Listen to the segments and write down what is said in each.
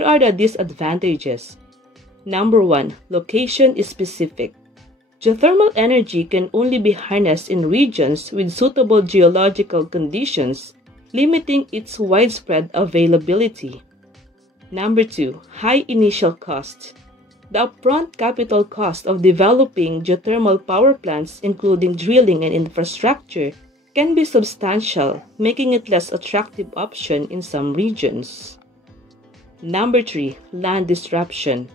Here are the disadvantages. Number 1. Location is specific. Geothermal energy can only be harnessed in regions with suitable geological conditions, limiting its widespread availability. Number 2. High initial cost. The upfront capital cost of developing geothermal power plants, including drilling and infrastructure, can be substantial, making it less attractive option in some regions. Number 3. Land disruption.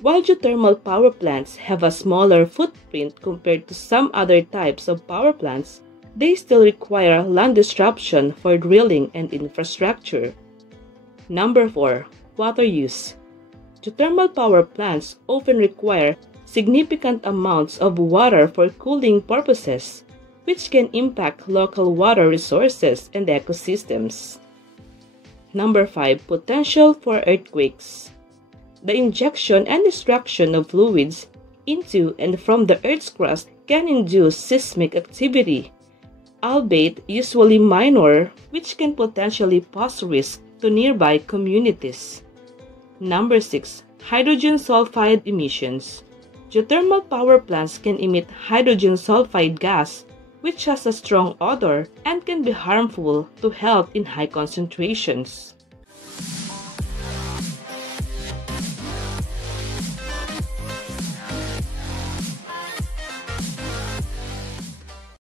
While geothermal power plants have a smaller footprint compared to some other types of power plants, they still require land disruption for drilling and infrastructure. Number 4. Water use. Geothermal power plants often require significant amounts of water for cooling purposes, which can impact local water resources and ecosystems. Number 5. Potential for earthquakes. The injection and destruction of fluids into and from the Earth's crust can induce seismic activity, albeit usually minor, which can potentially pose risk to nearby communities. Number 6. Hydrogen sulfide emissions. Geothermal power plants can emit hydrogen sulfide gas, which has a strong odor and can be harmful to health in high concentrations.